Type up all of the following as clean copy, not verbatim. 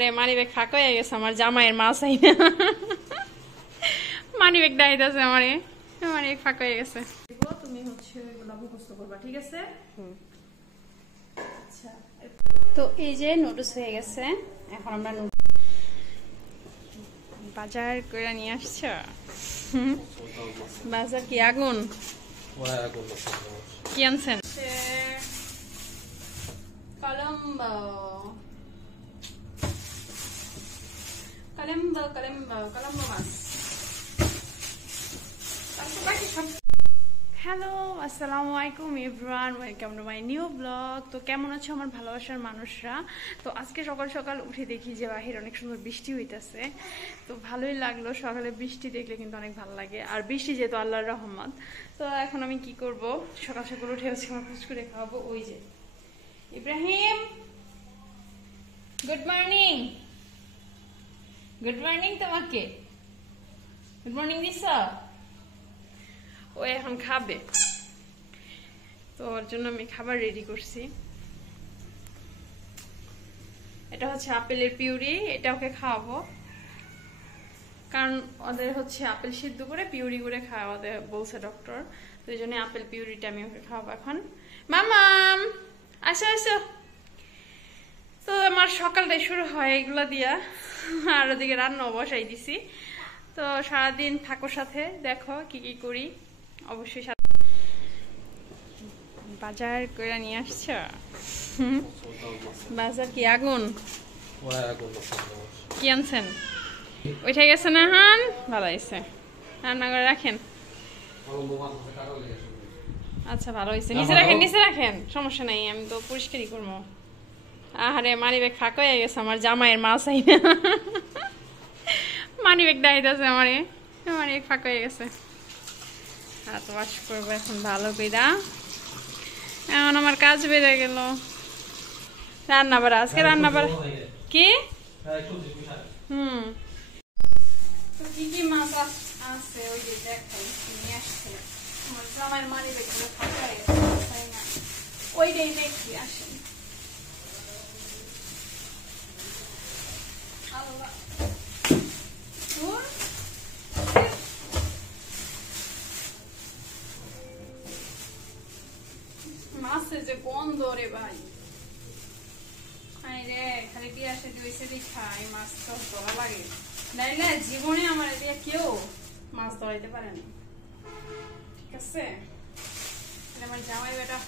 আহারে মানিব্যাগ ফাঁকা হয়ে গেছে আমার জামাইয়ের মাছ আই না মানিব্যাগ ডাইতেছে আমারে মানিব্যাগ ফাঁকা হয়ে গেছে তুমি হচ্ছে এগুলো মুখস্থ করবা ঠিক আছে আচ্ছা তো এই যে নোটিস হয়ে গেছে এখন আমরা বাজার করে নিয়ে আসছো বাজার কি আগুন কি আনছেন কলম্বো কলম্বো কলম্বো কলম্বো মাছ হ্যালো আসসালামু আলাইকুম everyone welcome to my new blog তো কেমন আছো আমার ভালোবাসার মানুষরা তো আজকে সকাল সকাল উঠে দেখি যে বাহির অনেক সুন্দর বৃষ্টি হইতেছে তো ভালোই লাগলো সকালে বৃষ্টি দেখলে কিন্তু অনেক ভালো লাগে আর বৃষ্টি যেহেতু আল্লাহর রহমত তো এখন আমি কি করব সকাল সকাল উঠে হচ্ছে আমার ফুচকুরে খাওয়াবো ওই যে ইব্রাহিম গুড মর্নিং তোমাকে গুড মর্নিং দিস ও এখন খাবে তো ওর জন্য আমি খাবার রেডি করছি এটা হচ্ছে আপেলের পিউরি এটা ওকে খাওয়াবো কারণ ওদের হচ্ছে আপেল সিদ্ধ করে পিউরি করে খাওয়াতে বলছে ডক্টর তো এই জন্য আপেল পিউরিটা আমি ওকে খাওয়াবো এখন মামাম আসো আসো তো আমার সকালটাই শুরু হয় এগুলো দিয়া আর ওদিকে রান্না বসাই দিছি তো সারাদিন থাকো সাথে দেখো কি কি করি অবশ্যই বাজার করে নিয়ে আসছো বাজার কি আগুন কি আনছেন উঠে গেছে না হান ভালো হয়েছে রান্না করে রাখেন আচ্ছা ভালো হয়েছে নিচে রাখেন সমস্যা নাই আমি তো পরিষ্কারই করবো আহারে মানিব্যাগ ফাঁকা হয়ে গেছে আমার জামাইয়ের মাছ আই না মানিব্যাগ ডাইতেছে আমারে মানিব্যাগ ফাঁকা হয়ে গেছে হাত ওয়াশ করবো এখন ভালো কইরা এখন আমার কাজ বেড়ে গেল রান্না বাড়া আজকে রান্না বাড়া কি তো কি কি মাছ আছে ওই যে দেখাই নিয়ে আসছে আমার জামাইয়ের মানিব্যাগ গুলো ফাঁকা হয়ে গেছে ওইটাই দেখি আসেন মাছের যে গন্ধ রে ভাই রে খালি পিয়াসে দিয়েছে খাই মাছ তো ধরা লাগে নাইলে জীবনে আমার এদিকে কেউ মাছ ধরাইতে পারেনি ঠিক আছে আমার জামাই বেটা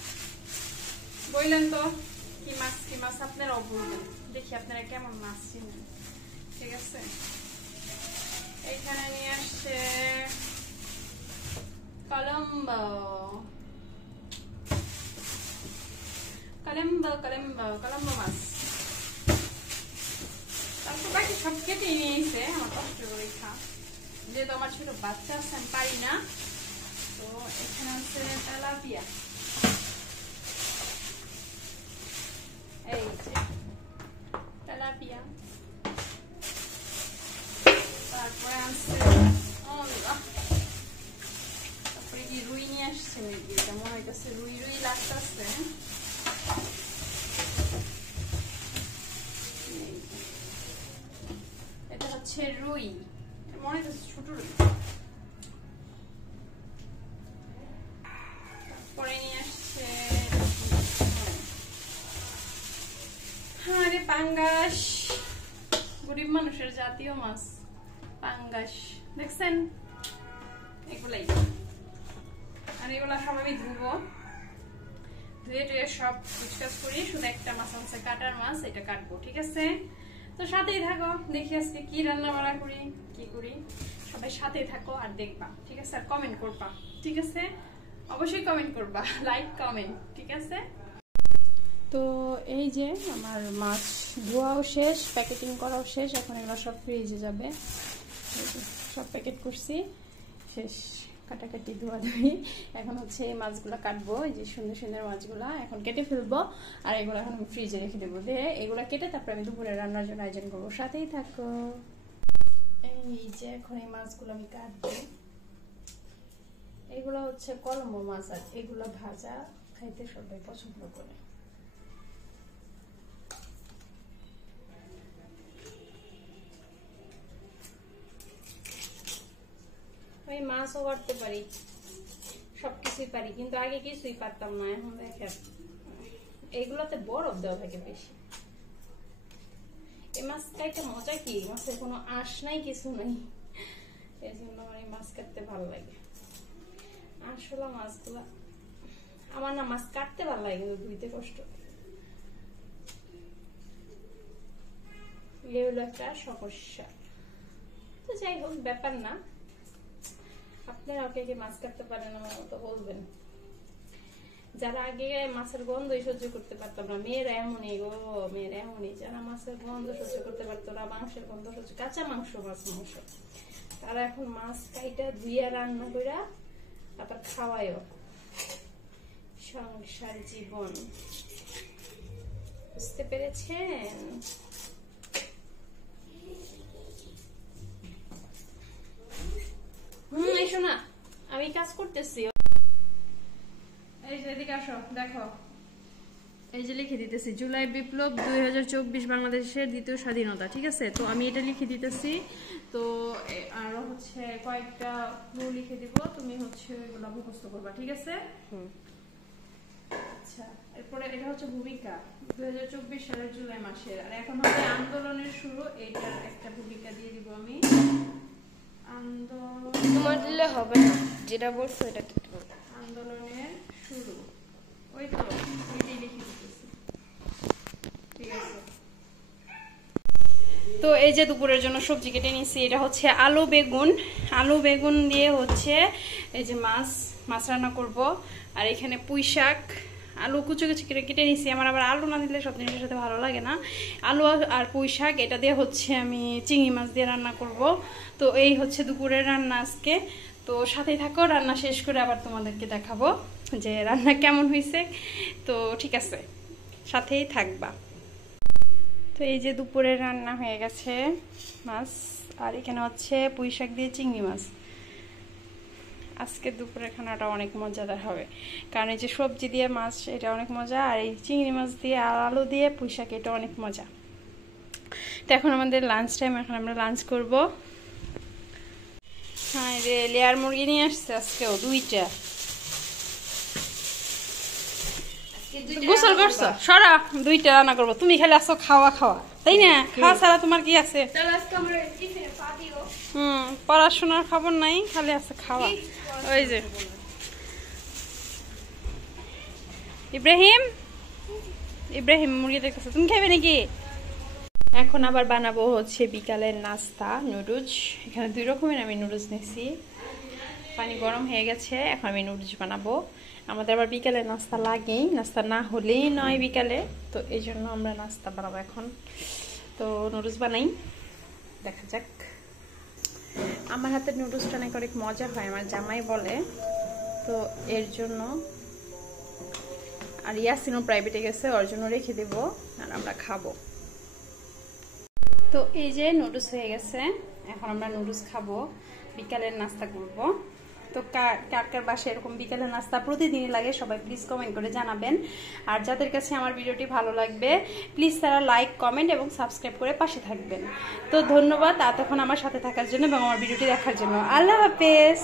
বললেন তো কি মাছ আপনারাও বলবেন দেখি আপনারা কেমন মাছ চিনেন ঠিক আছে এইখানে নিয়ে আসছে কলম্বো মাছ তারপর বাকি সব কেটে নিয়েছে আমার কষ্ট করে খা যেহেতু আমার ছোট বাচ্চা আছে আমি পারি না তো এখানে হচ্ছে তেলাপিয়া এই যে তেলাপিয়া তারপরে আছে তারপরে কি রুই নিয়ে আসছে নাকি এটা মনে হইতেছে রুই লাগতেছে এটা হচ্ছে রুই মনে হচ্ছে ছোট রুই তারপরে নিয়ে আসছে আরে পাঙ্গাস গরিব মানুষের জাতীয় মাছ পাঙ্গাস দেখছেন এগুলাই আর এগুলা সব আমি ধুবো ধুয়ে টুয়ে সব কুচকাচ করি শুধু একটা মাছ আছে কাটার মাছ এটা কাটবো ঠিক আছে তো সাথেই থাকো দেখি আজকে কি রান্না বাড়া করি কি করি সবাই সাথেই থাকো আর দেখবা ঠিক আছে আর কমেন্ট করবা ঠিক আছে অবশ্যই কমেন্ট করবা লাইক কমেন্ট ঠিক আছে তো এই যে আমার মাছ ধোয়াও শেষ প্যাকেটিং করাও শেষ এখন এগুলো সব ফ্রিজে যাবে সব প্যাকেট করছি শেষ কাটাকাটি ধোয়া ধুই এখন হচ্ছে এই মাছগুলো কাটবো এই যে সুন্দর সুন্দর মাছগুলা এখন কেটে ফেলবো আর এগুলো এখন আমি ফ্রিজে রেখে দেবো দিয়ে এগুলো কেটে তারপরে আমি দুপুরে রান্নার জন্য আয়োজন করবো সাথেই থাকো এই যে এখন এই মাছগুলো আমি কাটবো এগুলো হচ্ছে কলম্বো মাছ আর এগুলো ভাজা খাইতে সবাই পছন্দ করে মাছও কাটতে পারি, সবকিছুই পারি, কিন্তু আগে কিছুই পারতাম না। এখন দেখেন এইগুলোতে বরফ দেওয়া থাকে বেশি। এই মাছ কাটতে মজা কি, মাছের কোনো আঁশ নাই, কিছু নাই, এই জন্য আমার এই মাছ কাটতে ভালো লাগে। আসলে মাছগুলা আমার না মাছ কাটতে ভালো লাগে, কিন্তু ধুইতে কষ্ট। এই হলো একটা সমস্যা। তো যাই হোক, ব্যাপার না। আপনারা ওকে মাছ কাটতে পারেন আমার মতো বলবেন। যারা আগে মাছের গন্ধই সহ্য করতে পারতাম না, মেয়েরা এমনই গো, মেয়েরা এমনই, যারা মাছের গন্ধ সহ্য করতে পারতো না, মাংসের গন্ধ সহ্য, কাঁচা মাংস, মাছ মাংস, তারা এখন মাছ কাইটা ধুইয়া রান্না কইরা আবার খাওয়ায়ও। সংসার জীবন, বুঝতে পেরেছেন? এসো না, আমি কাজ করতেছি। এই যে এদিকে আসো, দেখো এই যে লিখে দিতেছি, জুলাই বিপ্লব 2024 বাংলাদেশের দ্বিতীয় স্বাধীনতা। ঠিক আছে, তো আমি এটা লিখে দিতেছি। তো আরো হচ্ছে কয়েকটা ক্লু লিখে দিব, তুমি হচ্ছে এগুলো মুখস্থ করবা। ঠিক আছে? আচ্ছা, এরপরে এটা হচ্ছে ভূমিকা 2024 সালের জুলাই মাসের। আর এখন হবে আন্দোলনের শুরু, এইটার একটা ভূমিকা দিয়ে দিব আমি। আন্দোলন তোমার দিলে হবে না, যেটা বলছো এটা দিতে হবে। আন্দোলনের শুরু, ওই তো এটাই লিখে দিতেছি। ঠিক আছে, তো এই যে দুপুরের জন্য সবজি কেটে নিছি। এটা হচ্ছে আলু বেগুন, আলু বেগুন দিয়ে হচ্ছে এই যে মাছ রান্না করব। আর এখানে পুঁই শাক, আলু কুচু কুচু কেটে নিছি। আমার আবার আলু না দিলে সব জিনিসের সাথে ভালো লাগে না। আলু আর পুঁই শাক এটা দিয়ে হচ্ছে আমি চিংড়ি মাছ দিয়ে রান্না করব। তো এই হচ্ছে দুপুরের রান্না আজকে। তো সাথেই থাকো, রান্না শেষ করে আবার তোমাদেরকে দেখাবো যে রান্না কেমন হয়েছে। তো ঠিক আছে, সাথেই থাকবা। তো এই যে দুপুরের রান্না হয়ে গেছে, মাছ আর এখানে হচ্ছে পুঁই শাক দিয়ে চিংড়ি মাছ। আজকে দুপুরের খানাটা অনেক মজাদার হবে, কারণ এই যে সবজি দিয়ে মাছ এটা অনেক মজা, আর এই চিংড়ি মাছ দিয়ে আর আলু দিয়ে পুঁই শাক এটা অনেক মজা। তো এখন আমাদের লাঞ্চ টাইম, এখন আমরা লাঞ্চ করব। হ্যাঁ রে, লেয়ার মুরগি নিয়ে আসছে আজকেও দুইটা। গোসল করছো? সরা, দুইটা রান্না করবো। তুমি খালি আসো খাওয়া খাওয়া, তাই না? খাওয়া ছাড়া তোমার কি আছে? পড়াশোনার খবর নাই, খালি আছে খাওয়া। ওই যে ইব্রাহিম মুরগি দেখতেছো, তুমি খাইবে নাকি? এখন আবার বানাবো হচ্ছে বিকালের নাস্তা, নুডলস। এখানে 2 রকমের আমি নুডলস নিয়েছি। পানি গরম হয়ে গেছে, এখন আমি নুডলস বানাবো। আমাদের আবার বিকালে নাস্তা লাগেই, নাস্তা না হলেই নয় বিকালে। তো এই জন্য আমরা নাস্তা বানাবো এখন। তো নুডলস বানাই, দেখা যাক। আমার হাতের নুডলসটা নাকি অনেক মজা হয়, আমার জামাই বলে। তো এর জন্য, আর ইয়াসিনও প্রাইভেটে গেছে, ওর জন্য রেখে দেবো আর আমরা খাবো। তো এই যে নুডলস হয়ে গেছে, এখন আমরা নুডলস খাবো, বিকালের নাস্তা করব। তো কার কার বাসায় এরকম বিকালের নাস্তা প্রতিদিনই লাগে, সবাই প্লিজ কমেন্ট করে জানাবেন। আর যাদের কাছে আমার ভিডিওটি ভালো লাগবে প্লিজ তারা লাইক, কমেন্ট এবং সাবস্ক্রাইব করে পাশে থাকবেন। তো ধন্যবাদ এতক্ষণ আমার সাথে থাকার জন্য এবং আমার ভিডিওটি দেখার জন্য। আল্লাহ হাফেজ।